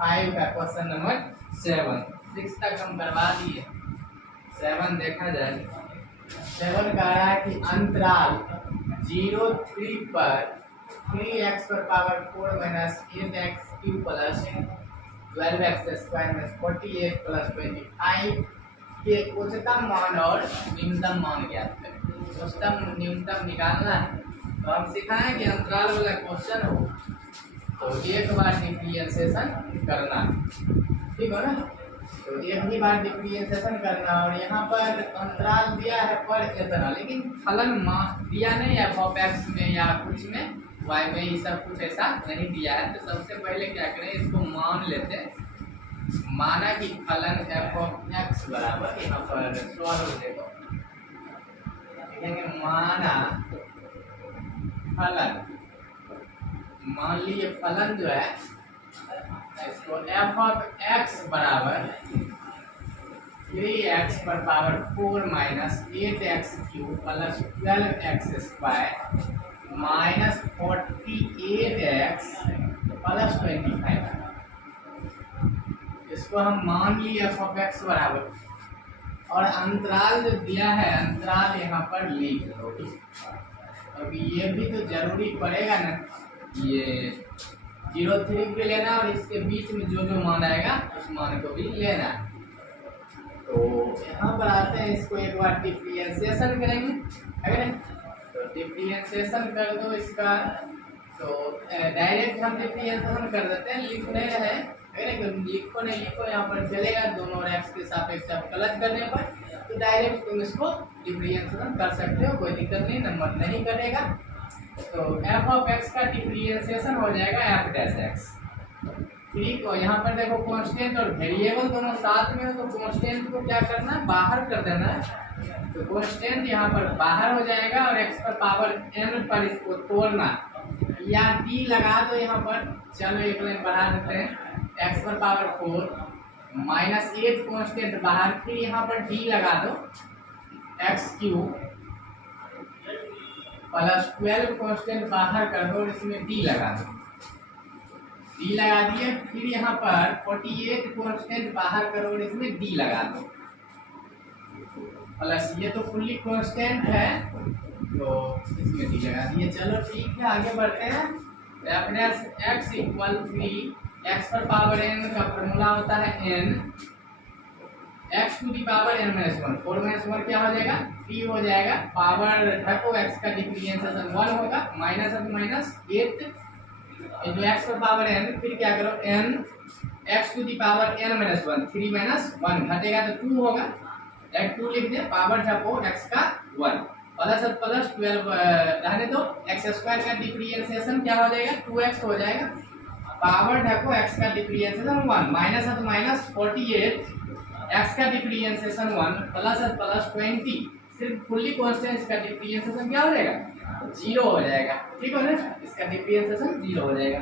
5 है question number 7। 6 तक हम करवा दिए, 7 देखा जाए। 7 कह रहा है कि अंतराल 0-3 पर 3x पर power 4 minus 8x cube plus 12x square minus 48 plus 25 के उच्चतम मान और न्यूनतम मान ज्ञात करें। उच्चतम न्यूनतम निकालना है। तो हम सिखाएं कि अंतराल वाला क्वेश्चन हो तो एक बार डिफरेंशिएशन करना, ठीक है ना। तो एक ही बार डिफरेंशिएशन करना, और यहाँ पर अंतराल दिया है पर इतना, लेकिन फलन दिया नहीं है f(x) में या कुछ में y में, ये सब कुछ ऐसा नहीं दिया है। तो सबसे पहले क्या करें, इसको मान लेते हैं। माना कि फलन f(x) बराबर, यहाँ पर सॉल्व देखो, माना फलन, मान लीजिए फलन जो है इसको f(x) बराबर 3x पर power 4 minus 8x cube plus 12x square minus 48x plus 25, इसको हम मान लिए f(x) बराबर, और अंतराल जो दिया है अंतराल यहाँ पर लिख लो। अभी ये भी तो जरूरी पड़ेगा ना, ये 0-3 भी लेना और इसके बीच में जो जो मान आएगा उस मान को भी लेना। तो यहाँ पर आते हैं, इसको एक बार डिफरेंशिएशन करेंगे। अगर तो डिफरेंशिएशन कर दो इसका, तो डायरेक्ट हम डिफरेंशिएशन कर देते हैं, लिख नहीं रहे। अगर लिखो नहीं लिखो यहाँ पर चलेगा, दोनों x के सापेक्ष आप गलत करने पर तो डायरेक्ट तुम इसको डिफरेंशिएशन कर सकते हो, कोई दिक्कत नहीं, नंबर नहीं कटेगा। तो f(x) का डिफरेंशिएशन हो जाएगा f'(x), ठीक। और यहाँ पर देखो कांस्टेंट और वेरिएबल दोनों साथ में हो, तो कांस्टेंट को क्या करना है, बाहर कर देना है। तो कांस्टेंट यहाँ पर बाहर हो जाएगा, और x पर पावर n पर इसको तोड़ना, या d लगा दो यहाँ पर। चलो एक लाइन बढ़ा देते हैं, x पर पावर 4 माइनस 8 कांस्टेंट बाहर, फिर यहाँ पर d लगा दो x क्यूब प्लस 12 कांस्टेंट बाहर कर दो, और इसमें d लगा दो, d लगा दिए। फिर यहाँ पर 48 कांस्टेंट बाहर करो और इसमें d लगा दो, प्लस ये तो फुल्ली कांस्टेंट है तो इसमें d लगा दिए। चलो ठीक है, आगे बढ़ते हैं। f(x) इक्वल 3, x पर पावर n का फॉर्मूला होता है n, x to the power n-1, 4 - 1 क्या हो जाएगा, 3 हो जाएगा। पावर ढको x का डिफरेंशिएशन 1 होगा, माइनस है तो माइनस 8 इंटू x पर पावर n, फिर क्या करो n x to the power n-1, 3 - 1 घटेगा तो 2 होगा, 2 लिख दे, पावर ढको x का 1 प्लस 12 रहने दो, x स्क्वायर का डिफरेंशिएशन क्या हो जाएगा, 2x हो जाएगा। पावर ढको x का डिफरेंशिएशन 1, माइनस है तो माइनस 48, x का डिफरेंशिएशन 1 प्लस 20, सिर्फ फुल्ली कांस्टेंट का डिफरेंशिएशन क्या हो जाएगा, 0 हो जाएगा, ठीक है ना। इसका डिफरेंशिएशन 0 हो जाएगा।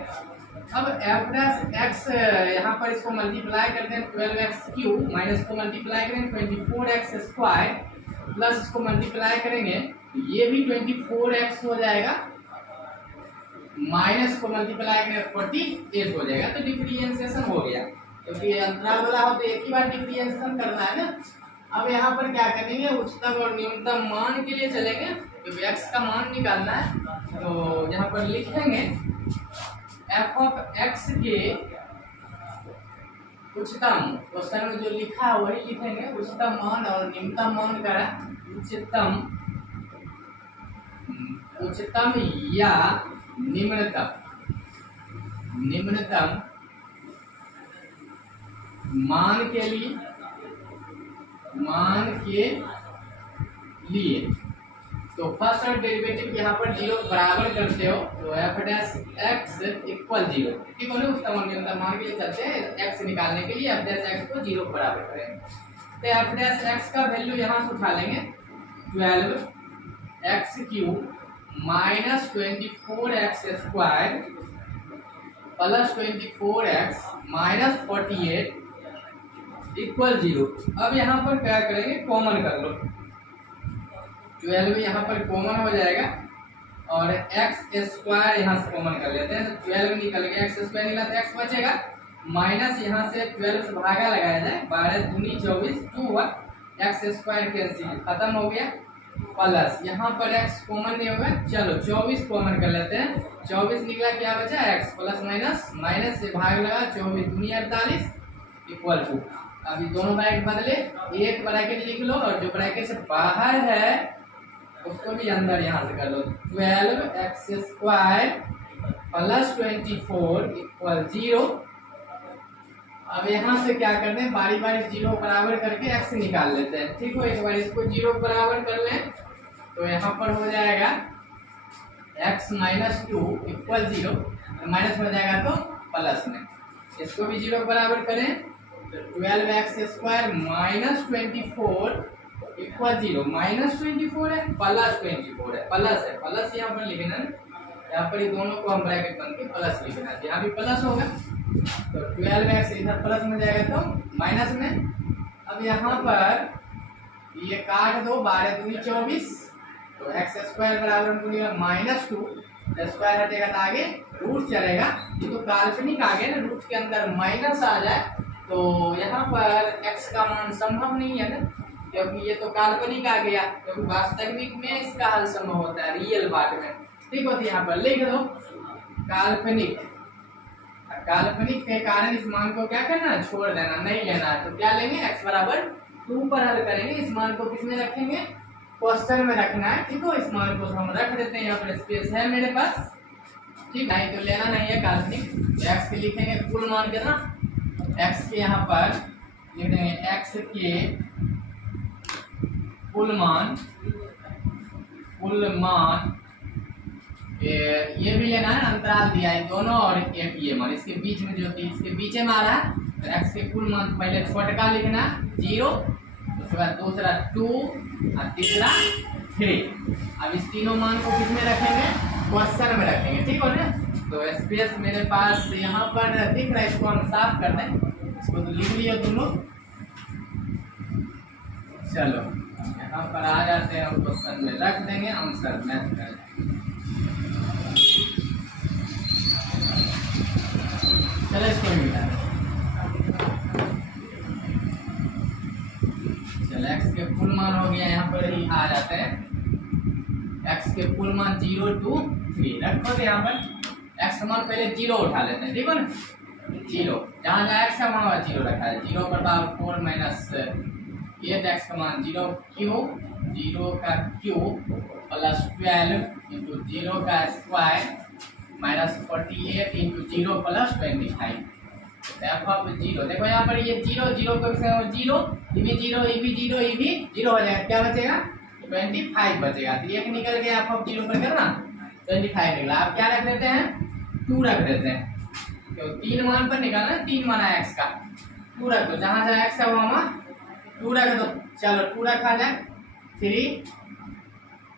अब f'(x) यहाँ पर इसको मल्टीप्लाई करते हैं, 12x क्यूब माइनस को मल्टीप्लाई करेंगे 24x स्क्वायर, प्लस इसको मल्टीप्लाई करेंगे ये भी 24x हो जाएगा, माइनस को मल्टीप्लाई करेंगे 48 हो जाएगा। तो डिफरेंशिएशन हो गया, क्योंकि अंतराल वाला हो तो एक ही बार डिफरेंशिएशन करना है ना। अब यहाँ पर क्या करेंगे, उच्चतम और न्यूनतम मान के लिए चलेंगे, क्योंकि x का मान निकालना है। तो यहाँ पर लिखेंगे f(x) के उच्चतम, क्वेश्चन में जो लिखा है वही लिखेंगे, उच्चतम मान और न्यूनतम मान का उच्चतम या निम्नतम मान के लिए तो फर्स्ट और डेरिवेटिव यहाँ पर 0 बराबर करते हो, तो f'(x) इक्वल 0, ठीक है ना। उच्चतम और न्यूनतम मान के लिए चलते हैं, x निकालने के लिए f'(x) को 0 बराबर करेंगे। तो f'(x) का वैल्यू यहाँ से उठा लेंगे, 12x cube minus 24x square plus 24x minus 48 equal 0। अब यहाँ पर क्या करेंगे, कॉमन कर लो, 12 यहाँ पर कॉमन हो जाएगा, और x स्क्वायर यहाँ से कॉमन कर लेते हैं, तो 12 निकल गया, x स्क्वायर निकला तो x बचेगा माइनस यहाँ से 12 से भागा लगाया जाए, 12 दूनी 24, 2 एक्स स्क्वायर कैंसिल खत्म हो गया, प्लस यहाँ पर x कॉमन नहीं होगा, चलो 24 कॉमन कर लेते हैं, 24 निकला, क्या बचा x प्लस माइनस, माइनस से भाग लगा, 24 दूनी 48 इक्वल टू, अभी दोनों ब्रैकेट बदले, एक ब्रैकेट लिख लो और जो ब्रैकेट से बाहर है उसको भी अंदर यहाँ से कर लो, 12x स्क्वायर प्लस 24 इक्वल 0। अब यहाँ से क्या करते हैं, बारी बारी जीरो बराबर करके x निकाल लेते हैं, ठीक हो। एक बार इसको जीरो बराबर कर लें तो यहाँ पर हो जाएगा x माइनस 2 इक्वल 0, माइनस में जाएगा तो प्लस में, इसको भी जीरो बराबर करें तो 12x square minus 24 equal 0, minus 24 है प्लस 24 है, प्लस यहाँ पर लिखना है, यहाँ पर ये दोनों को हम ब्रैकेट बन के प्लस लिखना है, यहाँ भी प्लस होगा तो 12x इधर प्लस में जाएगा तो माइनस में। अब यहाँ पर ये काट दो, 12 दूनी 24, तो x स्क्वायर बराबर माइनस 2, स्क्वायर हटेगा तो आगे रूट चलेगा, ये तो काल्पनिक आ गया ना, रूट के अंदर माइनस आ जाए तो यहाँ पर x का मान संभव नहीं है ना, क्योंकि ये तो काल्पनिक आ गया, क्योंकि वास्तविक में इसका हल संभव होता है, रियल पार्ट में, ठीक होती है। यहाँ पर लिख दो काल्पनिक, काल्पनिक के कारण इस मान को क्या करना है, छोड़ देना, नहीं लेना है, तो क्या लेंगे x बराबर 2 पर हल करेंगे, इस मान को किसमें रखेंगे, क्वेश्चन में रखना है, ठीक हो। इस मान को हम रख देते हैं, यहाँ पर स्पेस है मेरे पास, ठीक, नहीं तो लेना नहीं है काल्पनिक, x के लिखेंगे कुल मान कितना, x के यहाँ पर लिख देंगे x के कुल मान ये भी लेना है, अंतराल दिया है दोनों और एक ये मान, इसके बीच में जो थी इसके बीच में आ रहा है, तो x के कुल मान पहले छोटका लिखना 0, उसके बाद दूसरा 2 और तीसरा 3। अब इस तीनों मान को किसमें रखेंगे, क्वेश्चन में रखेंगे, ठीक हो ना। तो स्पेस मेरे पास यहाँ पर दिख रहा है, इसको हम साफ कर दें, इसको तो लिख लिया तुम लोग, चलो यहाँ पर आ जाते हैं, क्वेश्चन में रख देंगे, आंसर मैथ कर देंगे। चलो इसको भी मिटा दें, चलो x के कुल मान हो गया, यहाँ पर ही आ जाते हैं, x के कुल मान 0 2 3 रखो, तो यहाँ पर x का मान पहले 0 उठा लेते हैं, ठीक है ना, 0 जहाँ जहाँ x का मान 0 रखा है, 0 पर पावर 4 माइनस 8x का मान 0 का क्यूब प्लस 12 इंटू 0 का square minus 48 into 0 plus 25, F of 0, देखो यहाँ पर ये 0 0 को 0, ये भी 0, ये भी 0, ये भी 0 हो जाएगा, क्या बचेगा 25 बचेगा, तो एक निकल गया, एफ ऑफ 0 पर करना 25 निकला। आप क्या रख देते हैं, 2 रख देते हैं, तो 3 मान पर निकालना, 3 मान है x का, 2 रख दो, जहाँ जहाँ x है वहाँ 2 रख दो, चलो 2 रखा जाए, 3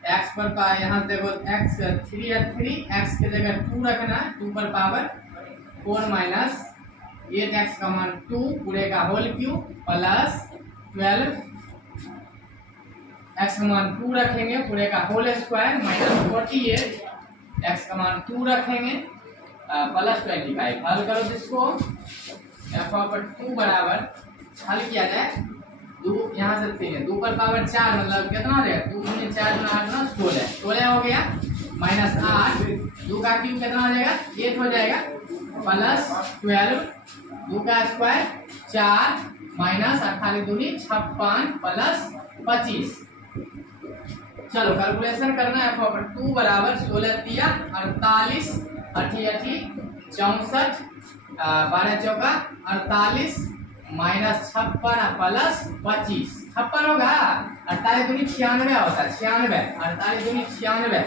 x पर का यहाँ देखो x 3 है, 3 x के जगह 2 रखना है, 2 पर पावर 4 माइनस 8x का मान 2 पूरे का होल क्यूब प्लस 12 x का मान 2 रखेंगे पूरे का होल स्क्वायर माइनस 48 x का मान 2 रखेंगे प्लस 25। हल करो जिसको f पर 2 बराबर हल किया जाए, 2 यहाँ से 3 है, 2 पर पावर 4 मतलब कितना हो जाएगा, 2 गुने 4 गुना 8 ना 16 हो गया, माइनस 8, 2 का क्यूब कितना हो जाएगा 8 हो जाएगा, प्लस 12, 2 का स्क्वायर 4 माइनस 48 दूनी 56 प्लस 25। चलो कैलकुलेशन करना है, पर 2 बराबर 16 तिया 48 88 64 12 चौका 48 माइनस 56 प्लस 25, 56 होगा, 48 दूनी 96 होता है, 96, 48 दूनी 96,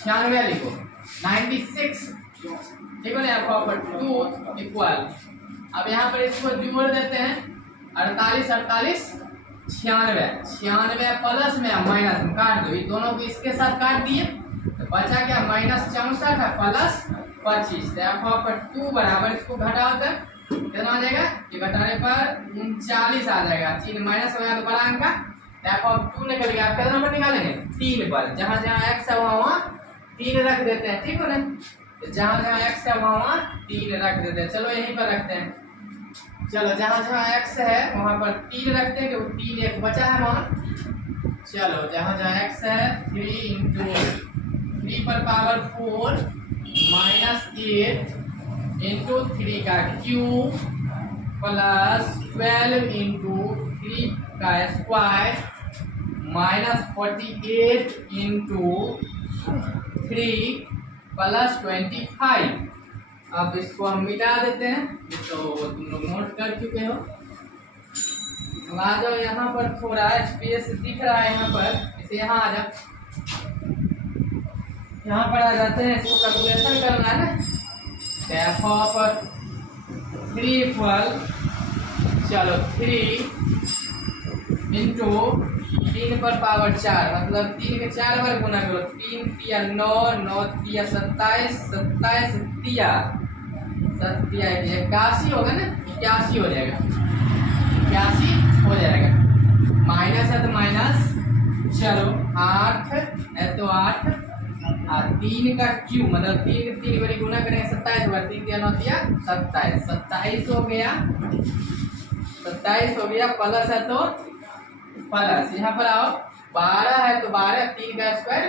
96 लिखो 96, ठीक है ना, पर 2 इक्वल, अब यहाँ पर इसको जोड़ देते हैं, 48 48 96 प्लस में माइनस में काट दो, ये दोनों को इसके साथ काट दिए तो बचा क्या माइनस 64 प्लस 25, पर 2 बराबर इसको घटाओ तो कितना आ जाएगा, ये घटाने पर 39 आ जाएगा, चिन्ह माइनस हो गया तो बड़ा अंक का 2 निकल गया। आप कितना नंबर निकालेंगे 3 पर, जहाँ जहाँ x है वहाँ 3 रख देते हैं, ठीक है ना, जहाँ जहाँ x है वहाँ 3 रख देते हैं, चलो यहीं पर रखते हैं, चलो जहाँ जहाँ x है वहाँ पर 3 रखते हैं क्योंकि 3 एक बचा है मान। चलो जहाँ जहाँ x है 3 इंटू 3 पर पावर 4 माइनस 8 इंटू 3 का क्यूब प्लस 12 इंटू 3 का स्क्वायर माइनस 48 इंटू 3 प्लस 25। अब इसको हम मिटा देते हैं, तो तुम लोग नोट कर चुके हो। अब आ जाओ यहाँ पर, थोड़ा स्पेस दिख रहा है यहाँ पर, इसे यहाँ आ जाओ, यहाँ पर आ जाते हैं। इसको कैलकुलेशन करना है ना, एफ ऑफ 3 इक्वल, चलो 3 इंटू 3 पर पावर 4, मतलब 3 के 4 बार गुना करो। 3 तिया 9, 9 तिया 27, 27 तिया 81 होगा ना, 81 हो जाएगा, 81 हो जाएगा। माइनस है तो माइनस, चलो 8 है तो 8, 3 का क्यू मतलब 3 बड़ी गुना करेंगे 27 होगा। 3 तिया 9 तिया 27, 27 हो गया, 27 हो गया। प्लस है तो प्लस, यहाँ पर आओ 12 है तो 12, 3 का स्क्वायर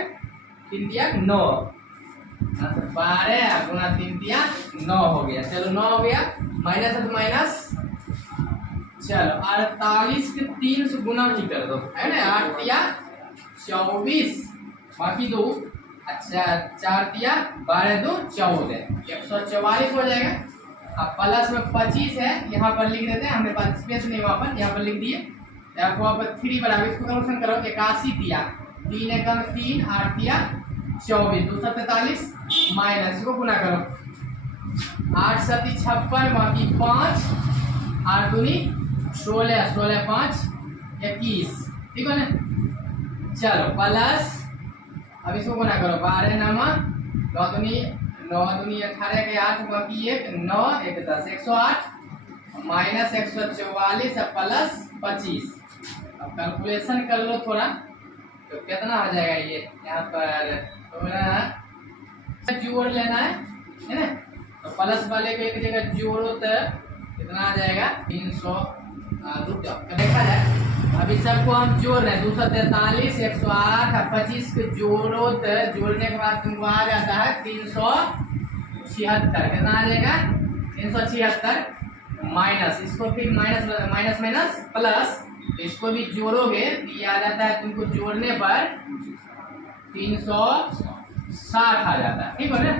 3 तिया 9, 12 गुना 3 तिया 9 हो गया। चलो 9 हो गया, माइनस है तो माइनस, चलो 48 के 3 से गुना भी कर दो, है ना। 8 तिया 24, बाकी 2, अच्छा 4 तिया 12 2 14, 144 हो जाएगा। अब प्लस में 25 है, यहाँ पर लिख देते हैं, हमने पास स्पेस नहीं वहाँ पर, यहाँ पर लिख दिए। यहाँ पर 3 बराबर, इसको कैलकुलेशन करो, 81 तिया 3 एकम 3, 8 तिया 24, 243 माइनस, इसको गुना करो, 8 7 56, बाकी 5, 8 दूनी 16, 16 5 21, ठीक है ना। चलो प्लस, अब इसको गुना करो, 12 नमा 9 दूनी 18 के 8, बाकी 1 9 1 10, 108 माइनस 144 प्लस 25। अब कैलकुलेशन कर लो थोड़ा, तो कितना हो जाएगा ये। यहाँ पर थोड़ा जोड़ लेना है ना, तो प्लस वाले को एक जगह जोड़ो तो कितना आ जाएगा 300। देखा जाए, अभी सबको हम जोड़ रहे हैं, 243 108 25 को जोड़ो तो जोड़ने के बाद तुमको आ जाता है 376। कितना आ जाएगा 376 माइनस, इसको फिर माइनस माइनस प्लस, इसको भी जोड़ोगे तो ये आ जाता है तुमको जोड़ने पर 360 आ जाता है, ठीक है ना।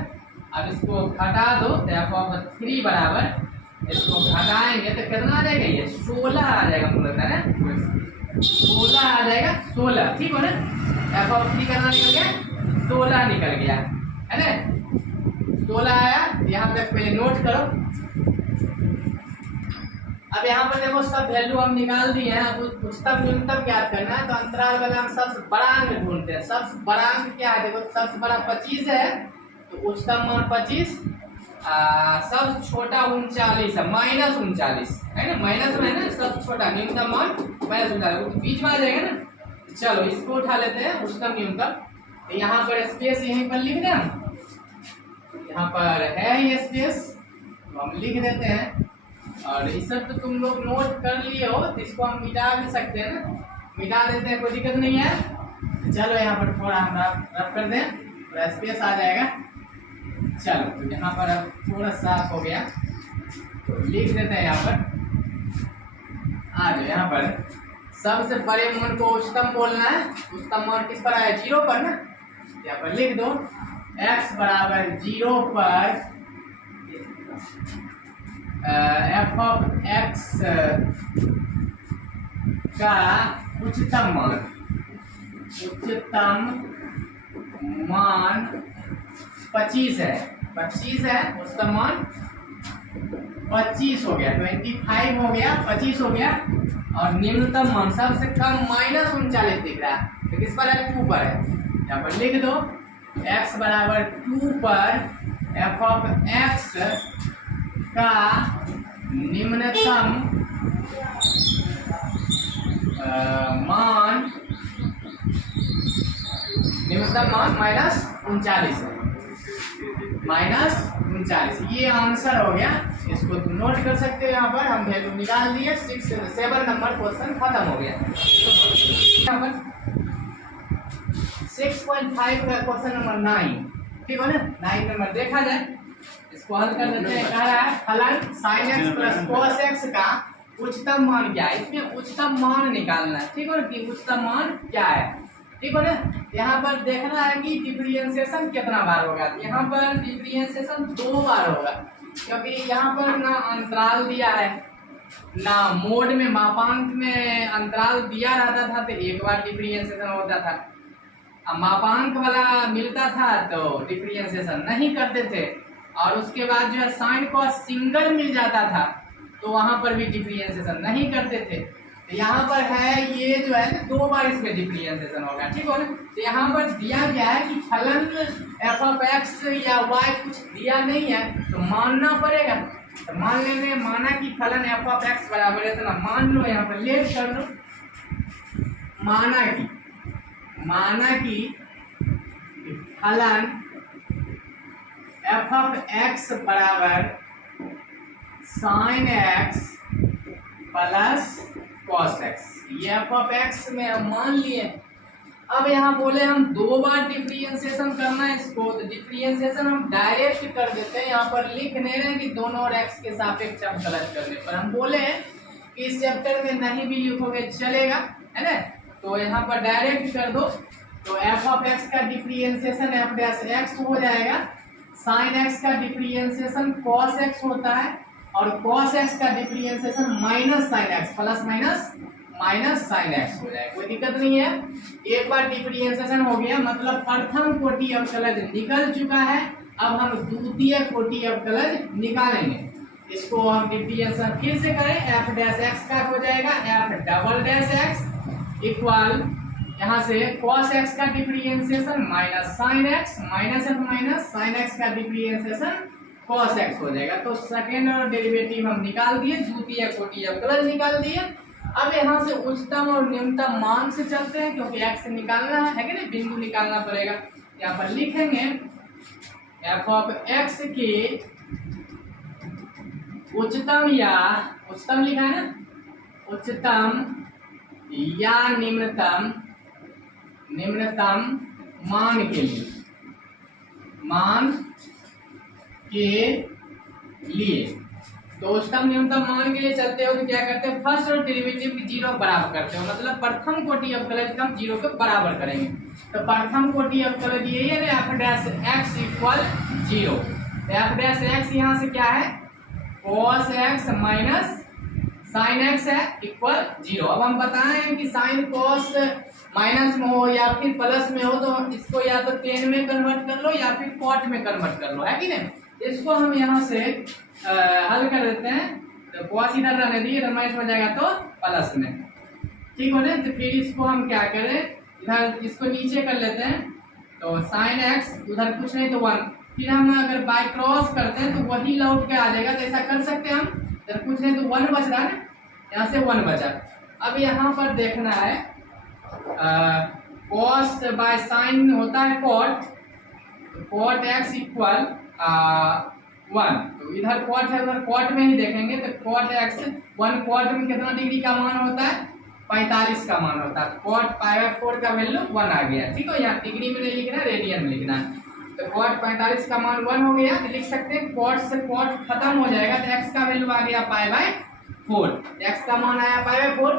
अब इसको घटा दो, तो f 3 बराबर, इसको घटाएंगे तो कितना आ जाएगा ये 16 आ जाएगा, मतलब है ना 16 आ जाएगा, 16, ठीक है ना। f 3 कितना निकल गया 16 निकल गया, है ना 16 आया। यहाँ पे पहले नोट करो। अब यहाँ पर देखो सब वैल्यू हम निकाल दिए हैं। अब उच्चतम न्यूनतम ज्ञात करना है, तो अंतराल वाला हम सबसे बड़ा अंक ढूंढते हैं। सबसे बड़ा अंक क्या है, देखो सबसे बड़ा 25 है, तो उच्चतम मान 25, सबसे छोटा 39 है, माइनस 39 है ना, माइनस में है ना, सबसे छोटा न्यूनतम मान माइनस 39, तो बीच में आ जाएगा ना। चलो इसको उठा लेते हैं उच्चतम न्यूनतम, तो यहाँ पर स्पेस यहीं पर लिख दें, यहाँ पर है ही स्पेस, तो हम लिख देते हैं। और ये सब तो तुम लोग नोट कर लिए हो, तो इसको हम मिटा भी सकते हैं ना, मिटा देते हैं, कोई दिक्कत नहीं है। चलो यहाँ पर थोड़ा हम रफ कर दें, तो स्पेस आ जाएगा। चलो तो यहाँ पर अब थोड़ा साफ हो गया, तो लिख देते हैं यहाँ पर। आ जाओ यहाँ पर, सबसे बड़े मान को उच्चतम बोलना है। उच्चतम मान किस पर आया 0 पर ना, यहाँ पर लिख दो x बराबर 0 पर f ऑफ x का उच्चतम मान 25 है, 25 है, उच्चतम मान 25 हो गया, 25 हो गया, 25 हो गया। और निम्नतम मान सबसे कम माइनस 39 दिख रहा है, तो किस पर है 2 पर है। यहाँ पर लिख दो x बराबर 2 पर f ऑफ x का निम्नतम मान माइनस 39 है, माइनस 39। ये आंसर हो गया, इसको तुम नोट कर सकते हो। यहाँ पर हम वैल्यू निकाल दिए, 7 नंबर क्वेश्चन खत्म हो गया। यहाँ पर 6.5 का क्वेश्चन नंबर 9, ठीक है ना। 9 नंबर देखा जाए, इसको हल कर देते हैं। कह रहा है फलन sin x plus cos x का उच्चतम मान क्या है। इसमें उच्चतम मान निकालना है, ठीक है ना, कि उच्चतम मान क्या है, ठीक है ना। यहाँ पर देखना है कि डिफरेंशिएशन कितना बार होगा। यहाँ पर डिफरेंशिएशन 2 बार होगा, क्योंकि यहाँ पर ना अंतराल दिया है, ना मोड में मापांक में अंतराल दिया रहता था तो एक बार डिफरेंशिएशन होता था। अब मापांक वाला मिलता था तो डिफरेंशिएशन नहीं करते थे, और उसके बाद जो है साइन को सिंगल मिल जाता था तो वहां पर भी डिफरेंशिएशन नहीं करते थे। तो यहाँ पर है ये जो है 2 बार इसमें डिफरेंशिएशन होगा, ठीक है ना। तो यहाँ पर दिया गया है कि फलन f ऑफ x या y कुछ दिया नहीं है तो मानना पड़ेगा। तो मान लेंगे, माना कि फलन f ऑफ x बराबर है, इतना मान लो, यहाँ पर लेट कर लो। माना कि फलन f ऑफ x बराबर sin x plus cos x, ये f ऑफ x में हम मान लिए। अब यहाँ बोले हम 2 बार डिफरेंशिएशन करना है इसको, तो डिफरेंशिएशन हम डायरेक्ट कर देते हैं। यहाँ पर लिख नहीं रहे कि दोनों और x के सापेक्ष हम गलत करने पर, हम बोले कि इस चैप्टर में नहीं भी लिखोगे चलेगा, है ना। तो यहाँ पर डायरेक्ट कर दो, तो f ऑफ x का डिफरेंशिएशन f डैश x हो जाएगा, sin x का डिफरेंशिएशन cos x होता है, और cos x का differentiation minus sin x plus minus sin x हो जाएगा। कोई दिक्कत नहीं है, एक बार डिफरेंशिएशन हो गया मतलब प्रथम कोटि अवकलज निकल चुका है। अब हम द्वितीय कोटि अवकलज निकालेंगे। इसको हम डिफरेंशिएशन फिर से करें, f डैश x का हो जाएगा f double dash x equal, यहाँ से cos x का differentiation minus sin x minus sin x का डिफरेंशिएशन cos x हो जाएगा। तो सेकेंड और डेरिवेटिव हम निकाल दिए, द्वितीय कोटि अवकलज निकाल दिए। अब यहाँ से उच्चतम और न्यूनतम मान से चलते हैं, क्योंकि x निकालना है कि नहीं, बिंदु निकालना पड़ेगा। यहाँ पर लिखेंगे f ऑफ x के उच्चतम या उच्चतम लिखा है ना, उच्चतम या निम्नतम मान के लिए तो उच्चतम न्यूनतम मान के लिए चलते हो तो क्या करते हैं, फर्स्ट और डेरिवेटिव की 0 बराबर करते हो, मतलब प्रथम कोटि अवकलज का हम 0 के बराबर करेंगे। तो प्रथम कोटि अवकलज यही है ना, f dash x equal 0। f dash x यहाँ से क्या है, cos x minus sin x है इक्वल 0। अब हम बताए हैं कि sin cos माइनस में हो या फिर प्लस में हो तो इसको या तो tan में कन्वर्ट कर लो या फिर cot में कन्वर्ट कर लो, है कि नहीं। इसको हम यहाँ से हल कर देते हैं, तो cos इधर रहने दिए, इधर माइनस हो जाएगा तो प्लस में, ठीक हो ना। तो फिर इसको हम क्या करें, इधर इसको नीचे कर लेते हैं, तो sin x उधर कुछ नहीं तो 1, फिर हम अगर बाय क्रॉस करते हैं तो वही लौट के आ जाएगा। तो ऐसा कर सकते हैं हम, इधर कुछ नहीं तो 1 बच रहा है ना, यहाँ से 1 बचा। अब यहाँ पर देखना है cos बाय sin होता है cot x इक्वल 1, तो इधर cot है उधर cot में ही देखेंगे तो cot x 1 cot में कितना डिग्री का मान होता है, 45 का मान होता है। cot π/4 का वैल्यू 1 आ गया, ठीक है। यहाँ डिग्री में नहीं लिखना, रेडियन में लिखना है। तो cot 45 का मान 1 हो गया, तो लिख सकते हैं cot से cot खत्म हो जाएगा, तो x का वैल्यू आ गया π/4, x का मान आया π/4।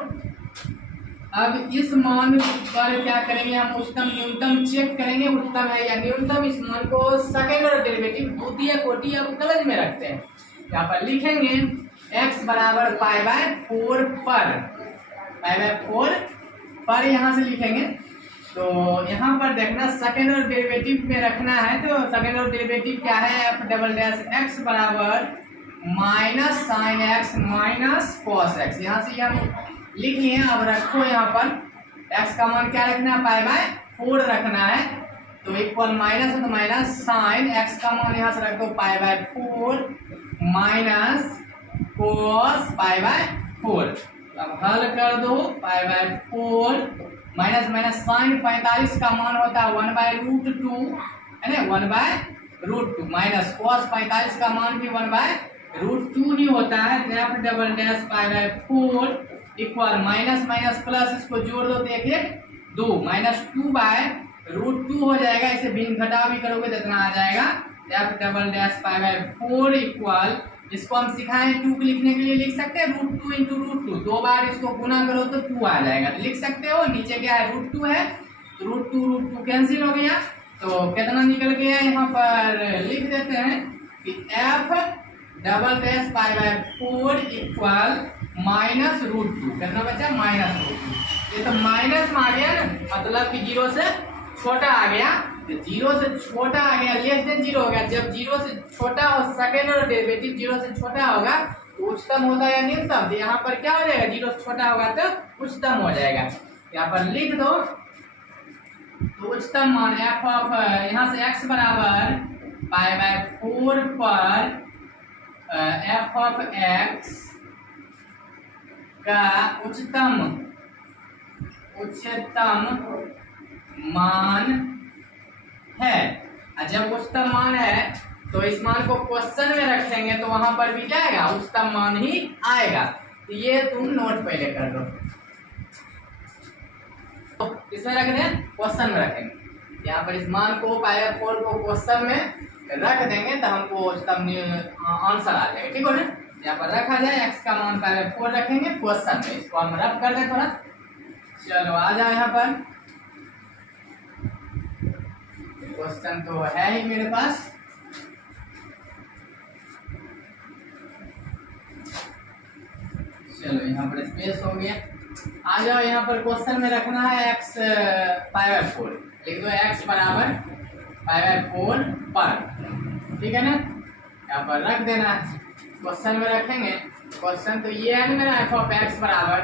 अब इस मान पर क्या करेंगे, हम उच्चतम न्यूनतम चेक करेंगे, उच्चतम है या न्यूनतम। इस मान को सेकेंड और डेरिवेटिव द्वितीय कोटि अवकलज में रखते हैं। यहाँ पर लिखेंगे x बराबर π/4 पर यहाँ से लिखेंगे। तो यहाँ पर देखना सेकेंड और डेरिवेटिव में रखना है, तो सेकेंड और डेरिवेटिव क्या है, f डबल डैश x बराबर minus sine x minus cos x। यहाँ से हम लिख लिए। अब रखो यहाँ पर x का मान क्या रखना है, π/4 रखना है, तो इक्वल माइनस है तो माइनस साइन x का मान यहाँ से रख दो π/4 माइनस cos π/4। अब हल कर दो, π/4 माइनस माइनस साइन 45 का मान होता है 1/√2, है ना, रूट 2 माइनस कॉस 45 का मान भी 1/√2 ही होता है। F double dash pi by 4 equal minus minus plus, इसको जोड़ दो तो 1 1 2 माइनस 2/√2 हो जाएगा। इसे भिन्न घटाव भी करोगे तो इतना आ जाएगा। F double dash pi by 4 equal, इसको हम सिखाए 2 को लिखने के लिए लिख सकते हैं √2 इंटू √2, 2 बार इसको गुना करो तो 2 आ जाएगा, तो लिख सकते हो। नीचे क्या है √2 है, तो √2 कैंसिल हो गया, तो कितना निकल गया यहाँ पर लिख देते हैं कि F double dash pi by 4 equal minus √2, कितना बचा -√2। ये तो माइनस में आ गया ना, मतलब कि 0 से छोटा आ गया, 0 से छोटा आ गया, लेस देन 0 हो गया। जब 0 से छोटा हो, सेकेंड और डेरिवेटिव 0 से छोटा होगा तो उच्चतम होता है या न्यूनतम, यहाँ पर क्या हो जाएगा 0 से छोटा होगा तो उच्चतम हो जाएगा। यहाँ पर लिख दो, तो उच्चतम मान एफ ऑफ, यहाँ से x बराबर पाई बाय 4 पर एफ ऑफ x का उच्चतम मान है। जब उच्चतम मान है तो इस मान को क्वेश्चन में रखेंगे तो वहां पर भी क्या आएगा, उच्चतम मान ही आएगा। तो ये तुम नोट पहले कर लो, तो किसमें रख दें, क्वेश्चन में रखेंगे। यहाँ पर इस मान को पाई बाय 4 को क्वेश्चन में रख देंगे तो हमको उच्चतम आंसर आ जाएगा, ठीक हो ना। यहाँ पर रखा जाए x का मान पाई बाय 4 रखेंगे क्वेश्चन में, इसको हम रब कर दें थोड़ा। चलो आ जाओ, यहाँ पर क्वेश्चन तो है ही मेरे पास। चलो यहाँ पर स्पेस हो गया, आ जाओ यहाँ पर क्वेश्चन में रखना है x पाई बाय 4, लिख दो x बराबर पाई बाय 4 पर, ठीक है ना। यहाँ पर रख देना, क्वेश्चन में रखेंगे। क्वेश्चन तो ये है ना मेरा, एफ ऑफ x बराबर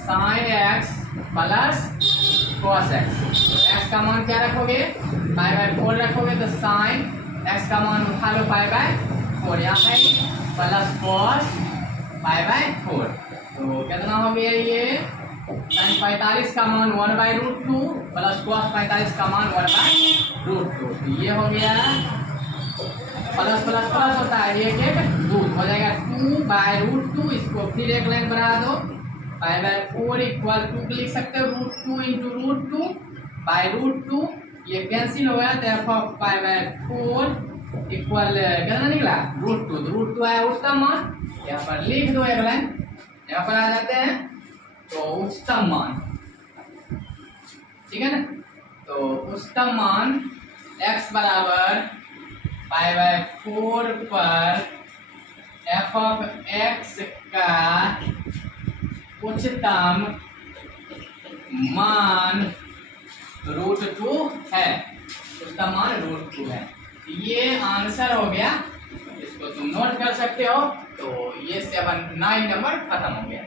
sine x plus cos x। तो x का मान क्या रखोगे, पाई बाय 4 रखोगे, तो साइन x का मान उठा लो पाई बाय 4, यहाँ है प्लस कॉस पाई बाय 4, तो कितना हो गया ये, साइन 45 का मान 1/√2 प्लस कॉस 45 का मान 1/√2, तो ये हो गया प्लस प्लस प्लस होता है, एक एक 2 हो जाएगा 2/√2। इसको फिर एक लाइन बढ़ा दो, पाई बाय 4 इक्वल 2 लिख सकते हो, √2 इंटू √2/√2, ये कैंसिल हो गया, तो F of pi by 4 equal कितना निकला √2, तो √2 आया उच्चतम मान। यहाँ पर लिख दो एक लाइन, यहाँ पर आ जाते हैं तो उच्चतम मान, ठीक है ना। तो उच्चतम मान x बराबर पाई बाय 4 पर एफ ऑफ x का उच्चतम मान √2 है, उच्चतम मान √2 है। ये आंसर हो गया, इसको तुम नोट कर सकते हो। तो ये 9 नंबर खत्म हो गया।